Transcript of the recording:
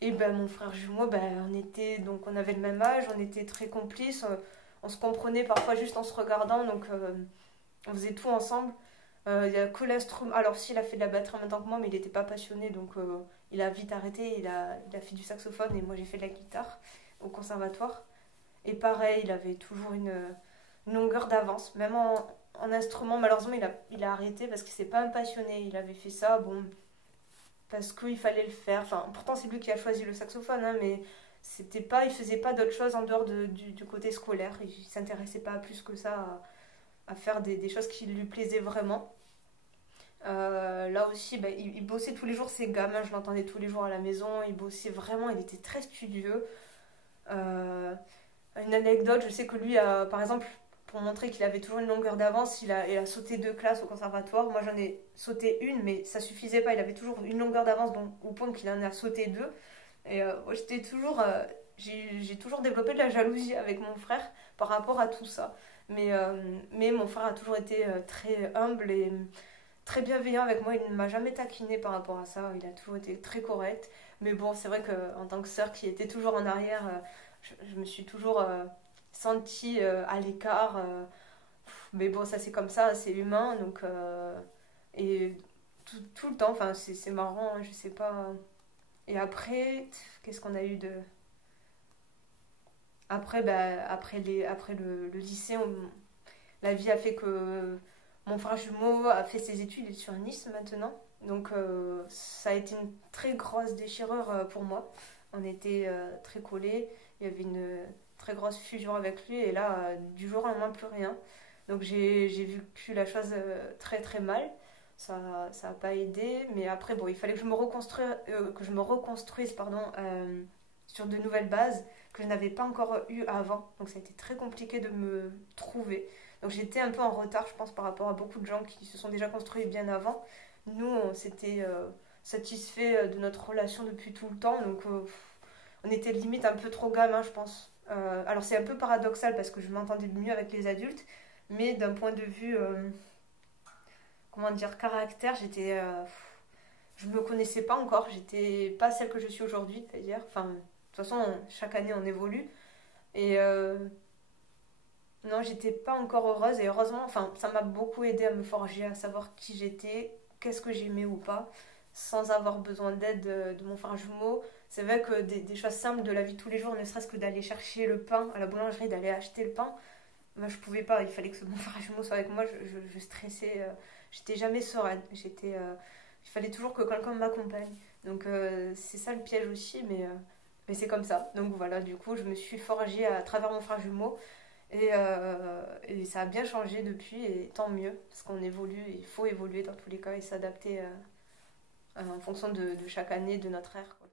Et ben mon frère jumeau, ben, on avait le même âge, on était très complices, on se comprenait parfois juste en se regardant, donc on faisait tout ensemble. Il y a que l'instrument. Alors, s'il a fait de la batterie en même temps que moi, mais il n'était pas passionné, donc il a vite arrêté. Il a fait du saxophone et moi j'ai fait de la guitare au conservatoire. Et pareil, il avait toujours une longueur d'avance, même en instrument. Malheureusement, il a arrêté parce qu'il s'est pas un passionné. Il avait fait ça, bon, parce qu'il fallait le faire. Enfin, pourtant, c'est lui qui a choisi le saxophone, hein, mais il faisait pas d'autre chose en dehors du côté scolaire. Il s'intéressait pas plus que ça à faire des choses qui lui plaisaient vraiment. Là aussi, bah, il bossait tous les jours ses gammes, je l'entendais tous les jours à la maison, il bossait vraiment, il était très studieux. Euh, une anecdote, je sais que lui, par exemple, pour montrer qu'il avait toujours une longueur d'avance, il a sauté 2 classes au conservatoire. Moi, j'en ai sauté une, mais ça suffisait pas. Il avait toujours une longueur d'avance au point qu'il en a sauté 2. Et moi, j'ai toujours développé de la jalousie avec mon frère par rapport à tout ça. Mais mon frère a toujours été très humble et très bienveillant avec moi. Il ne m'a jamais taquiné par rapport à ça. Il a toujours été très correct. Mais bon, c'est vrai qu'en tant que sœur qui était toujours en arrière, je me suis toujours sentie à l'écart. Mais bon, ça c'est comme ça, c'est humain. Donc, et tout le temps, enfin, c'est marrant, hein, je sais pas. Et après, qu'est-ce qu'on a eu de. Après, bah, après le lycée, la vie a fait que mon frère jumeau a fait ses études, il est sur Nice maintenant. Donc ça a été une très grosse déchirure pour moi. On était très collés, il y avait une très grosse fusion avec lui et là, du jour au lendemain, plus rien. Donc j'ai vécu la chose très très mal. Ça a pas aidé, mais après, bon, il fallait que je me reconstruise pardon, sur de nouvelles bases que je n'avais pas encore eu avant. Donc ça a été très compliqué de me trouver. Donc j'étais un peu en retard, je pense, par rapport à beaucoup de gens qui se sont déjà construits bien avant. Nous, on s'était satisfait de notre relation depuis tout le temps, donc on était limite un peu trop gamin, je pense. Alors c'est un peu paradoxal parce que je m'entendais mieux avec les adultes, mais d'un point de vue, comment dire, caractère, je me connaissais pas encore, j'étais pas celle que je suis aujourd'hui, c'est-à-dire, enfin, de toute façon, chaque année on évolue, et non, j'étais pas encore heureuse et heureusement, enfin, ça m'a beaucoup aidé à me forger, à savoir qui j'étais, qu'est-ce que j'aimais ou pas, sans avoir besoin d'aide de mon frère jumeau. C'est vrai que des choses simples de la vie de tous les jours, ne serait-ce que d'aller chercher le pain à la boulangerie, d'aller acheter le pain, moi je pouvais pas, il fallait que mon frère jumeau soit avec moi, je stressais, j'étais jamais sereine, il fallait toujours que quelqu'un m'accompagne. Donc c'est ça le piège aussi, mais c'est comme ça. Donc voilà, du coup, je me suis forgée à travers mon frère jumeau et ça a bien changé depuis, et tant mieux, parce qu'on évolue, il faut évoluer dans tous les cas et s'adapter en fonction de chaque année, de notre ère, quoi.